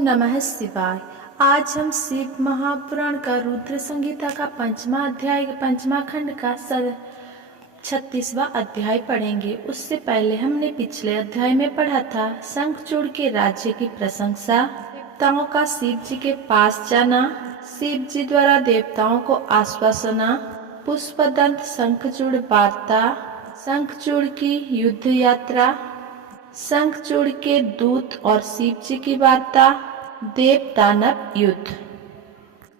नमः शिवाय। आज हम शिव महापुराण का रुद्र संहिता का पंचमा खंड का 36वां अध्याय पढ़ेंगे। उससे पहले हमने पिछले अध्याय में पढ़ा था शंखचूड़ के राज्य की प्रशंसा, देवताओं का शिव जी के पास जाना, शिव जी द्वारा देवताओं को आश्वासना, पुष्पदंत शंखचूड़ वार्ता, शंखचूड़ की युद्ध यात्रा, शंखचूड़ के दूत और शिव जी की वार्ता, देव दानव युद्ध।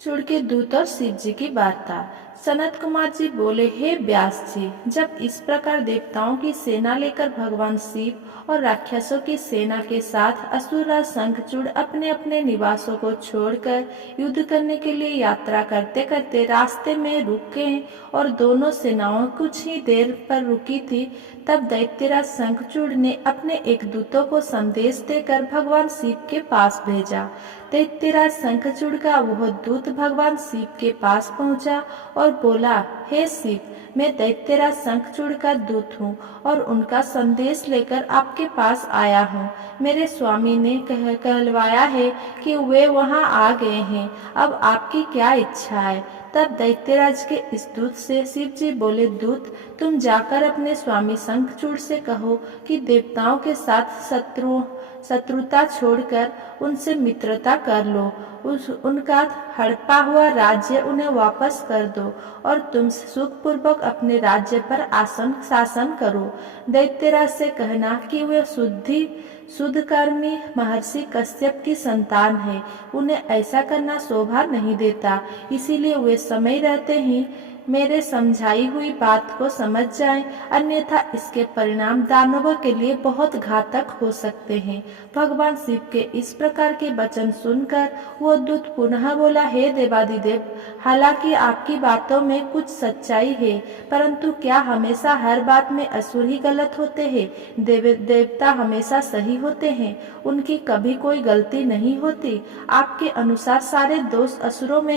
चूड़ के दूत और शिव जी की वार्ता। सनत कुमार जी बोले, हे व्यास जी, जब इस प्रकार देवताओं की सेना लेकर भगवान शिव और राक्षसों की सेना के साथ असुरराज शंखचूड़ अपने अपने निवासों को छोड़कर युद्ध करने के लिए यात्रा करते करते रास्ते में रुके और दोनों सेनाओं कुछ ही देर पर रुकी थी, तब दैत्यराज शंखचूड़ ने अपने एक दूतों को संदेश देकर भगवान शिव के पास भेजा। दैत्यराज शंखचूड़ का वह दूत भगवान शिव के पास पहुंचा और बोला, हे शिव, मैं दैत्यराज शंखचूड़ का दूत हूँ और उनका संदेश लेकर आपके पास आया हूँ। मेरे स्वामी ने कहलवाया है कि वे वहाँ आ गए हैं। अब आपकी क्या इच्छा है? तब दैत्यराज के इस दूत से शिव जी बोले, दूत, तुम जाकर अपने स्वामी शंखचूड़ से कहो कि देवताओं के साथ शत्रुता छोड़कर उनसे मित्रता कर लो। उनका हड़पा हुआ राज्य उन्हें वापस कर दो और तुम सुखपूर्वक अपने राज्य पर शासन करो। दैत्यराज से कहना कि वे शुद्धकर्मी महर्षि कश्यप की संतान है, उन्हें ऐसा करना शोभा नहीं देता, इसीलिए वे समय रहते ही मेरे समझाई हुई बात को समझ जाएं, अन्यथा इसके परिणाम दानवों के लिए बहुत घातक हो सकते हैं। भगवान शिव के इस प्रकार के वचन सुनकर वो दूत पुनः बोला, हे देवादिदेव, हालांकि आपकी बातों में कुछ सच्चाई है, परंतु क्या हमेशा हर बात में असुर ही गलत होते हैं? देवता हमेशा सही होते हैं, उनकी कभी कोई गलती नहीं होती। आपके अनुसार सारे दोष असुरों में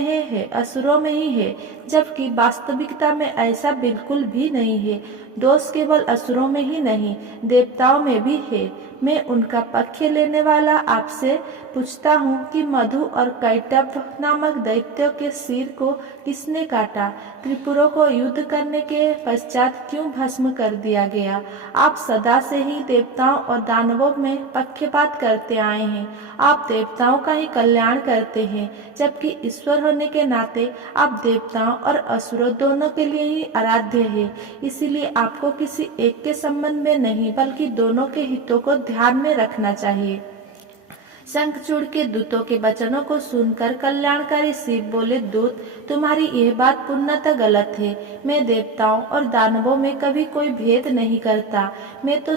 ही है, जबकि वास्तविकता में ऐसा बिल्कुल भी नहीं है। दोष केवल असुरों में ही नहीं, देवताओं में भी है। मैं उनका पक्ष लेने वाला आपसे पूछता हूँ कि मधु और कैटभ नामक दैत्यों के सिर को किसने काटा? त्रिपुरों को युद्ध करने के पश्चात क्यों भस्म कर दिया गया? आप सदा से ही देवताओं और दानवों में पक्षपात करते आए हैं। आप देवताओं का ही कल्याण करते हैं, जबकि ईश्वर होने के नाते आप देवताओं और असुरों दोनों के लिए ही आराध्य है। इसीलिए आपको किसी एक के संबंध में नहीं, बल्कि दोनों के हितों को ध्यान में रखना चाहिए। शंखचूड़ के दूतों के वचनों को सुनकर कल्याणकारी शिव बोले, दूत, तुम्हारी यह बात पूर्णतः गलत है। मैं देवताओं और दानवों में कभी कोई भेद नहीं करता। मैं तो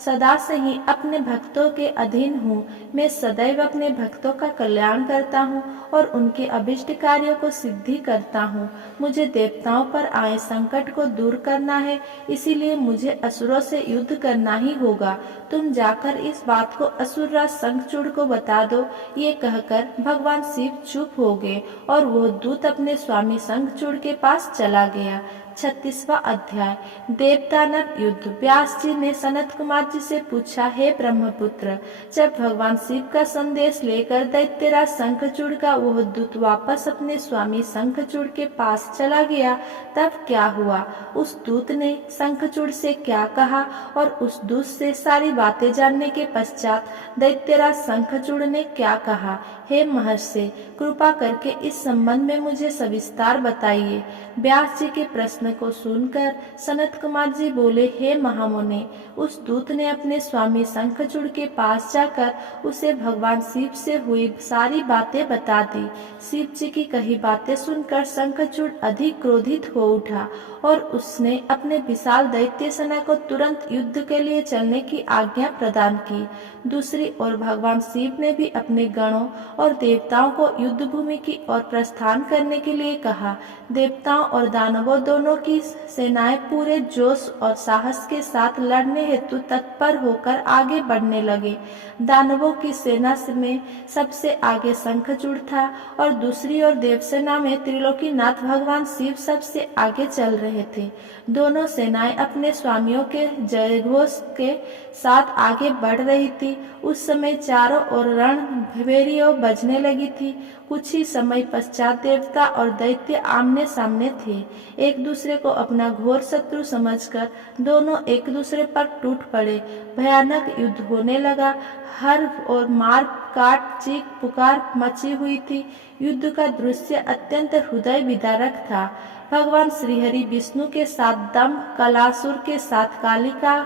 सदा से ही अपने भक्तों के अधीन हूँ। मैं सदैव अपने भक्तों का कल्याण करता हूँ और उनके अभिष्ट कार्यों को सिद्धि करता हूँ। मुझे देवताओं पर आए संकट को दूर करना है, इसीलिए मुझे असुरों से युद्ध करना ही होगा। तुम जाकर इस बात को असुरराज शंखचूड़ को बता दो। ये कहकर भगवान शिव चुप हो गए और वह दूत अपने स्वामी शंखचूड़ के पास चला गया। 36वां अध्याय, देवदानव युद्ध। व्यास जी ने सनत कुमार जी से पूछा, हे ब्रह्मपुत्र, जब भगवान शिव का संदेश लेकर दैत्यराज शंखचूड़ का वह दूत वापस अपने स्वामी शंखचूड़ के पास चला गया, तब क्या हुआ? उस दूत ने शंखचूड़ से क्या कहा और उस दूत से सारी बातें जानने के पश्चात दैत्यराज शंखचूड़ ने क्या कहा? हे महर्षि, कृपा करके इस संबंध में मुझे सविस्तार बताइए। व्यास जी के प्रश्न को सुनकर सनत कुमार जी बोले, हे महामुनि, उस दूत ने अपने स्वामी शंखचूड़ के पास जाकर उसे भगवान शिव से हुई सारी बातें बता दी। शिव जी की कही बातें सुनकर शंखचूड़ अधिक क्रोधित हो उठा और उसने अपने विशाल दैत्य सेना को तुरंत युद्ध के लिए चलने की आज्ञा प्रदान की। दूसरी ओर भगवान शिव ने भी अपने गणों और देवताओं को युद्ध भूमि की ओर प्रस्थान करने के लिए कहा। देवताओं और दानवों दोनों की सेनाएं पूरे जोश और साहस के साथ लड़ने हेतु तत्पर होकर आगे बढ़ने लगे। दानवों की सेना में सबसे आगे शंखचूड़ था और दूसरी ओर देवसेना में त्रिलोकीनाथ भगवान शिव सबसे आगे चल रहे थे। दोनों सेनाएं अपने स्वामियों के जयघोष के साथ आगे बढ़ रही थी। उस समय चारों ओर रणभेरियों बजने लगी थी। कुछ ही समय पश्चात देवता और दैत्य आमने सामने थे। एक दूसरे को अपना घोर शत्रु समझकर दोनों एक दूसरे पर टूट पड़े। भयानक युद्ध होने लगा। हर ओर मार काट चीख पुकार मची हुई थी। युद्ध का दृश्य अत्यंत हृदय विदारक था। भगवान श्रीहरि विष्णु के साथ दंभ, कलासुर के साथ कालिका,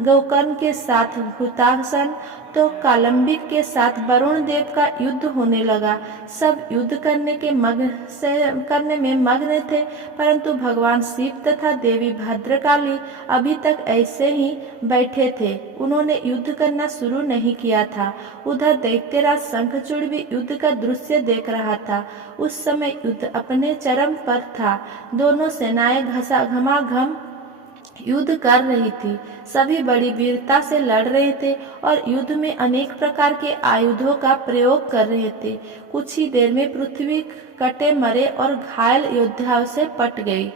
गोकर्ण के साथ हुतासन तो कालंबिक के साथ वरुण देव का युद्ध होने लगा। सब युद्ध करने में मग्न थे, परंतु भगवान शिव तथा देवी भद्रकाली अभी तक ऐसे ही बैठे थे। उन्होंने युद्ध करना शुरू नहीं किया था। उधर दैत्यराज शंखचूड़ भी युद्ध का दृश्य देख रहा था। उस समय युद्ध अपने चरम पर था। दोनों सेनाएं घमाघम युद्ध कर रही थी। सभी बड़ी वीरता से लड़ रहे थे और युद्ध में अनेक प्रकार के आयुधों का प्रयोग कर रहे थे। कुछ ही देर में पृथ्वी कटे मरे और घायल योद्धाओं से पट गई।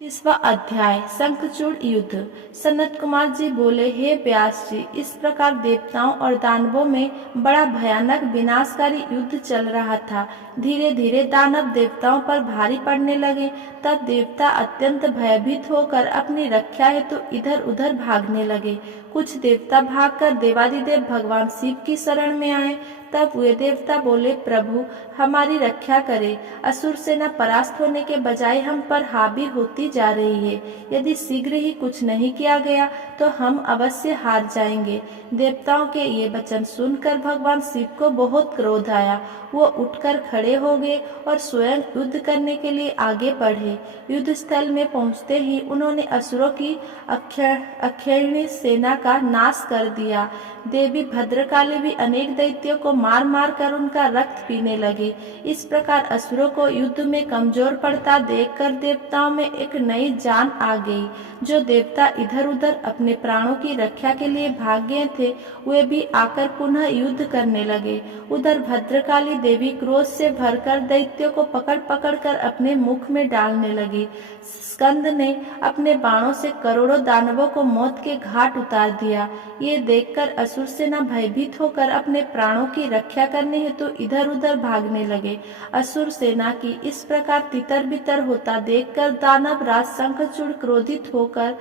30वां अध्याय शंखचूड़ युद्ध। सनत कुमार जी बोले, हे व्यास जी, इस प्रकार देवताओं और दानवों में बड़ा भयानक विनाशकारी युद्ध चल रहा था। धीरे धीरे दानव देवताओं पर भारी पड़ने लगे। तब देवता अत्यंत भयभीत होकर अपनी रक्षा हेतु इधर उधर भागने लगे। कुछ देवता भागकर देवादिदेव भगवान शिव की शरण में आए। तब वे देवता बोले, प्रभु हमारी रक्षा करे। असुर सेना परास्त होने के बजाय हम पर हावी होती जा रही है। यदि शीघ्र ही कुछ नहीं किया गया तो हम अवश्य हार जाएंगे। देवताओं के ये वचन सुनकर भगवान शिव को बहुत क्रोध आया। वो उठकर खड़े हो गए और स्वयं युद्ध करने के लिए आगे बढ़े। युद्ध स्थल में पहुंचते ही उन्होंने असुरों की अक्षयणी सेना का नाश कर दिया। देवी भद्रकाली भी अनेक दैत्यों को मार मार कर उनका रक्त पीने लगी। इस प्रकार असुरों को युद्ध में कमजोर पड़ता देखकर देवताओं में एक नई जान आ गई। जो देवता इधर उधर अपने प्राणों की रक्षा के लिए भाग गए थे, वे भी आकर पुनः युद्ध करने लगे। उधर भद्रकाली देवी क्रोध से भरकर दैत्यों को पकड़ पकड़ कर अपने मुख में डालने लगी। स्कंद ने अपने बाणों से करोड़ों दानवों को मौत के घाट उतार दिया। ये देखकर असुर सेना भयभीत होकर अपने प्राणों की रक्षा करने हेतु इधर उधर भागने लगे। असुर सेना की इस प्रकार तितर बितर होता देखकर दानव राज शंखचूड़ क्रोधित होकर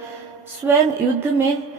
स्वयं युद्ध में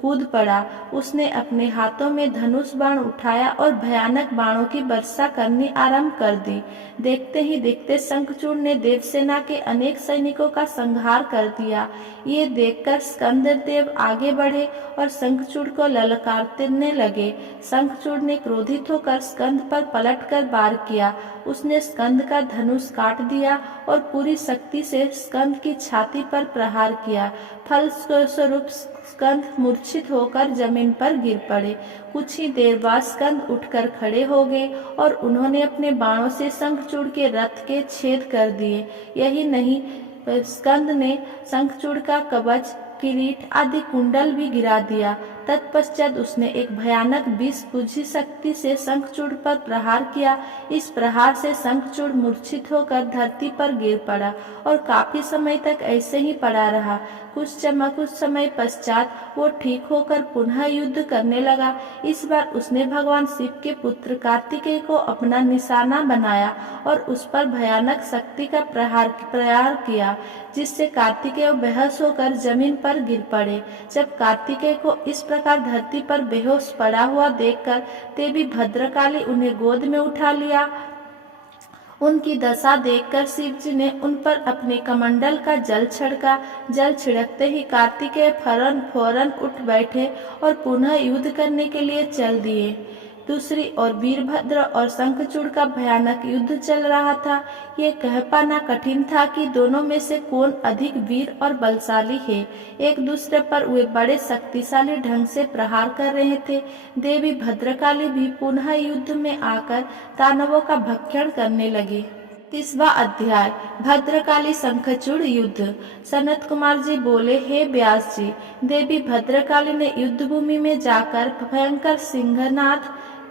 कूद पड़ा। उसने अपने हाथों में धनुष बाण उठाया और भयानक बाणों की वर्षा करनी आरंभ कर दी। देखते ही देखते शंखचूड़ ने देवसेना के अनेक सैनिकों का संहार कर दिया। ये देखकर स्कंद देव आगे बढ़े और शंखचूड़ को ललकारने लगे। शंखचूड़ ने क्रोधित होकर स्कंद पर पलटकर वार किया। उसने स्कंद का धनुष काट दिया और पूरी शक्ति से स्कंद की छाती पर प्रहार किया। फलस्वरूप स्कंद मूर्छित होकर जमीन पर गिर पड़े। कुछ ही देर बाद स्कंद उठकर खड़े हो गए और उन्होंने अपने बाणों से शंखचूड़ के रथ के छेद कर दिए। यही नहीं, स्कंद ने शंखचूड़ का कवच, किरीट आदि कुंडल भी गिरा दिया। तत्पश्चात उसने एक भयानक विष बुझी शक्ति से शंखचूड़ पर प्रहार किया। इस प्रहार से शंखचूड़ मूर्छित होकर धरती पर गिर पड़ा और काफी समय तक ऐसे ही पड़ा रहा। कुछ समय पश्चात वो ठीक होकर पुनः युद्ध करने लगा। इस बार उसने भगवान शिव के पुत्र कार्तिकेय को अपना निशाना बनाया और उस पर भयानक शक्ति का प्रहार किया, जिससे कार्तिकेय बेहोश होकर जमीन पर गिर पड़े। जब कार्तिकेय को इस प्रकार धरती पर बेहोश पड़ा हुआ देखकर देवी भद्रकाली उन्हें गोद में उठा लिया। उनकी दशा देखकर शिव जी ने उन पर अपने कमंडल का जल छिड़का। जल छिड़कते ही कार्तिकेय फौरन उठ बैठे और पुनः युद्ध करने के लिए चल दिए। दूसरी ओर वीरभद्र और शंखचूड़ का भयानक युद्ध चल रहा था। ये कह पाना कठिन था कि दोनों में से कौन अधिक वीर और बलशाली है। एक दूसरे पर वे बड़े शक्तिशाली ढंग से प्रहार कर रहे थे। देवी भद्रकाली भी पुनः युद्ध में आकर दानवों का भक्षण करने लगी। 30वां अध्याय भद्रकाली शंखचूड़ युद्ध। सनत कुमार जी बोले, हे व्यास जी, देवी भद्रकाली ने युद्ध भूमि में जाकर भयंकर सिंहनाद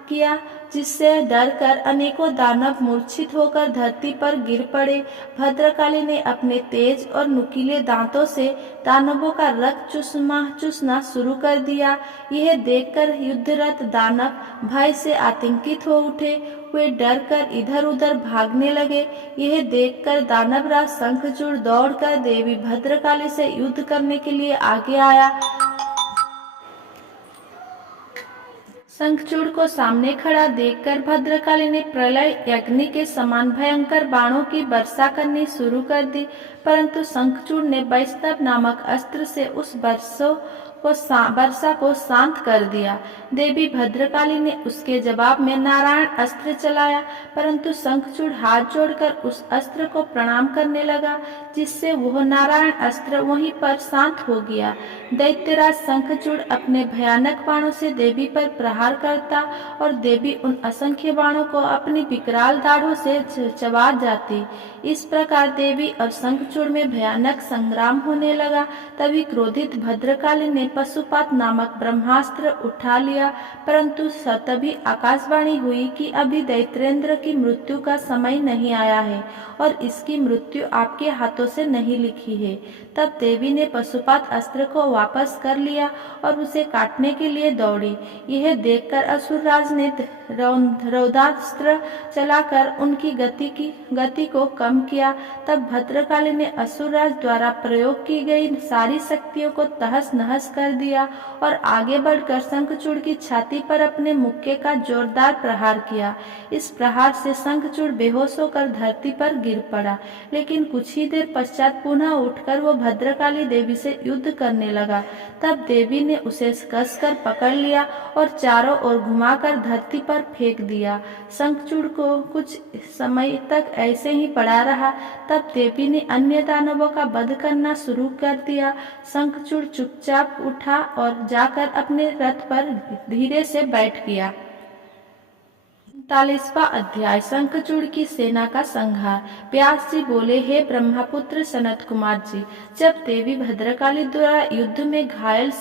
किया, जिससे डरकर अनेकों दानव मूर्छित होकर धरती पर गिर पड़े। भद्रकाली ने अपने तेज और नुकीले दांतों से दानवों का रक्त चूसना शुरू कर दिया। यह देखकर युद्धरत दानव भय से आतंकित हो उठे। वे डरकर इधर उधर भागने लगे। यह देखकर दानवराज शंखचूड़ दौड़कर देवी भद्रकाली से युद्ध करने के लिए आगे आया। शंखचूड़ को सामने खड़ा देखकर भद्रकाली ने प्रलय अग्नि के समान भयंकर बाणों की वर्षा करनी शुरू कर दी, परंतु शंखचूड़ ने वैष्णव नामक अस्त्र से उस वर्षा को शांत कर दिया। देवी भद्रकाली ने उसके जवाब में नारायण अस्त्र चलाया, परंतु शंखचूड़ हाथ जोड़कर उस अस्त्र को प्रणाम करने लगा, जिससे वह नारायण अस्त्र वहीं पर शांत हो गया। दैत्यराज शंखचूड़ अपने भयानक बाणों से देवी पर प्रहार करता और देवी उन असंख्य बाणों को अपनी विकराल दाढ़ों से चबा जाती। इस प्रकार देवी और शंखचूड़ में भयानक संग्राम होने लगा। तभी क्रोधित भद्रकाली ने पशुपात नामक ब्रह्मास्त्र उठा लिया, परंतु तभी आकाशवाणी हुई कि अभी दैत्रेंद्र की मृत्यु का समय नहीं आया है और इसकी मृत्यु आपके हाथों से नहीं लिखी है। तब देवी ने पशुपात अस्त्र को वापस कर लिया और उसे काटने के लिए दौड़ी। यह देखकर असुरराज ने रौद्रास्त्र चलाकर उनकी गति को कम किया। तब भद्रकाली ने असुरराज द्वारा प्रयोग की गई सारी शक्तियों को तहस नहस कर दिया और आगे बढ़कर शंखचूड़ की छाती पर अपने मुक्के का जोरदार प्रहार किया। इस प्रहार से शंखचूड़ बेहोश होकर धरती पर गिर पड़ा, लेकिन कुछ ही देर पश्चात पुनः उठकर वो भद्रकाली देवी से युद्ध करने लगा। तब देवी ने उसे कसकर पकड़ लिया और चारों ओर घुमाकर धरती पर फेंक दिया। शंखचूड़ को कुछ समय तक ऐसे ही पड़ा रहा। तब देवी ने अन्य दानवों का वध करना शुरू कर दिया। शंखचूड़ चुपचाप उठा और जाकर अपने रथ पर धीरे से बैठ गया। 39वां अध्याय शंखचूड़ की सेना का संहार। व्यास जी बोले, हे ब्रह्मपुत्र सनत कुमार जी, जब देवी भद्रकाली द्वारा युद्ध में घायल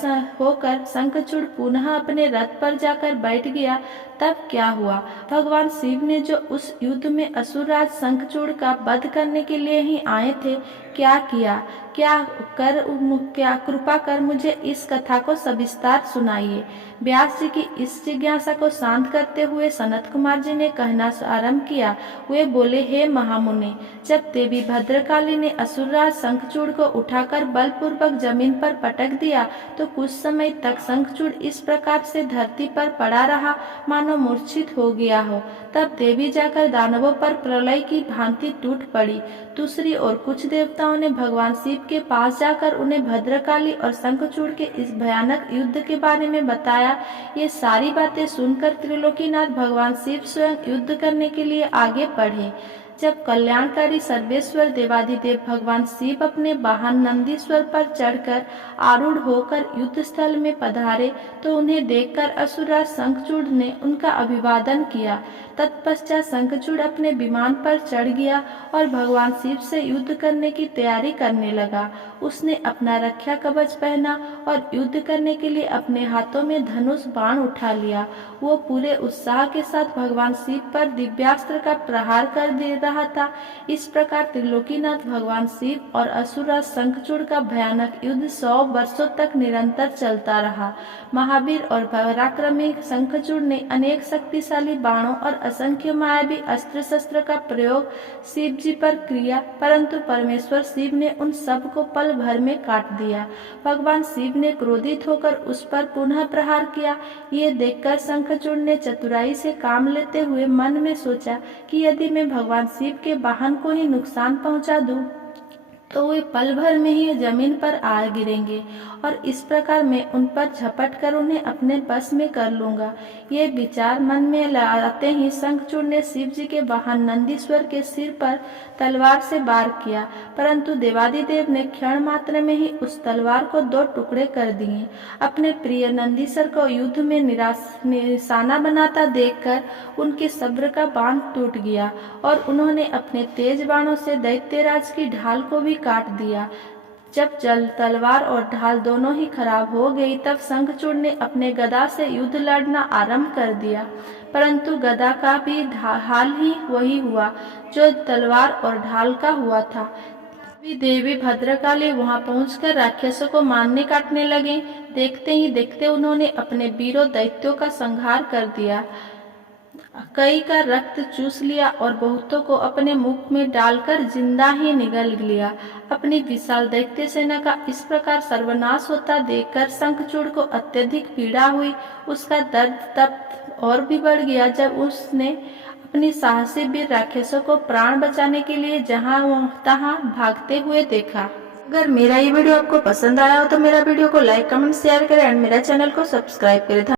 होकर शंखचूड़ पुनः अपने रथ पर जाकर बैठ गया, तब क्या हुआ? भगवान शिव ने जो उस युद्ध में असुरराज शंखचूड़ का वध करने के लिए ही आए थे, क्या किया? क्या कृपा कर मुझे इस कथा को सविस्तार सुनाइए। व्यास जी की इस जिज्ञासा को शांत करते हुए सनत कुमार जी ने कहना आरंभ किया। वे बोले, हे महामुनि, जब देवी भद्रकाली ने असुरराज शंखचूड़ को उठाकर बलपूर्वक जमीन पर पटक दिया, तो कुछ समय तक शंखचूड़ इस प्रकार से धरती पर पड़ा रहा मानो मूर्छित हो गया हो। तब देवी जाकर दानवों पर प्रलय की भांति टूट पड़ी। दूसरी ओर कुछ देवताओं ने भगवान शिव के पास जाकर उन्हें भद्रकाली और शंखचूड़ के इस भयानक युद्ध के बारे में बताया। ये सारी बातें सुनकर त्रिलोकीनाथ भगवान शिव स्वयं युद्ध करने के लिए आगे बढ़े। जब कल्याणकारी सर्वेश्वर देवाधिदेव भगवान शिव अपने वाहन नंदीश्वर पर चढ़कर आरूढ़ होकर युद्ध स्थल में पधारे, तो उन्हें देखकर असुरराज शंखचूड़ ने उनका अभिवादन किया। तत्पश्चात शंखचूड़ अपने विमान पर चढ़ गया और भगवान शिव से युद्ध करने की तैयारी करने लगा। उसने अपना रक्षा कवच पहना और युद्ध करने के लिए अपने हाथों में धनुष बाण उठा लिया। वो पूरे उत्साह के साथ भगवान शिव पर दिव्यास्त्र का प्रहार कर दे रहा था। इस प्रकार त्रिलोकीनाथ भगवान शिव और असुरराज शंखचूड़ का भयानक युद्ध 100 वर्षों तक निरंतर चलता रहा। महावीर और पराक्रमी शंखचूड़ ने अनेक शक्तिशाली बाणों और असंख्य मायावी अस्त्र शस्त्र का प्रयोग शिव जी पर किया, परंतु परमेश्वर शिव ने उन सब को पल भर में काट दिया। भगवान शिव ने क्रोधित होकर उस पर पुनः प्रहार किया। ये देखकर शंखचूड़ ने चतुराई से काम लेते हुए मन में सोचा कि यदि मैं भगवान शिव के वाहन को ही नुकसान पहुंचा दूं, तो वे पल भर में ही जमीन पर आ गिरेंगे और इस प्रकार मैं उन पर झपट कर उन्हें अपने बस में कर लूंगा। ये विचार मन में लाते ही शंखचूड़ ने शिव जी के वाहन नंदीश्वर के सिर पर तलवार से वार किया, परंतु देवादिदेव ने क्षण मात्र में ही उस तलवार को 2 टुकड़े कर दिए। अपने प्रिय नंदीश्वर को युद्ध में निशाना बनाता देखकर उनके सब्र का बांध टूट गया और उन्होंने अपने तेज बाणों से दैत्यराज की ढाल को भी काट दिया। जब तलवार और ढाल दोनों ही खराब हो गई, तब शंखचूड़ ने अपने गदा से युद्ध लड़ना आरंभ कर दिया, परंतु गदा का भी हाल ही वही हुआ जो तलवार और ढाल का हुआ था। देवी भद्रकाली वहां पहुंचकर राक्षसों को मारने काटने लगे। देखते ही देखते उन्होंने अपने वीरों दैत्यों का संहार कर दिया, कई का रक्त चूस लिया और बहुतों को अपने मुख में डालकर जिंदा ही निगल लिया। अपनी विशाल दैत्य सेना का इस प्रकार सर्वनाश होता देखकर शंखचूड़ को अत्यधिक पीड़ा हुई। उसका दर्द तब और भी बढ़ गया जब उसने अपनी साहसी वीर राक्षसों को प्राण बचाने के लिए जहां तहां भागते हुए देखा। अगर मेरा ये वीडियो आपको पसंद आया हो तो मेरा वीडियो को लाइक, कमेंट, शेयर करें और मेरा चैनल को सब्सक्राइब करें।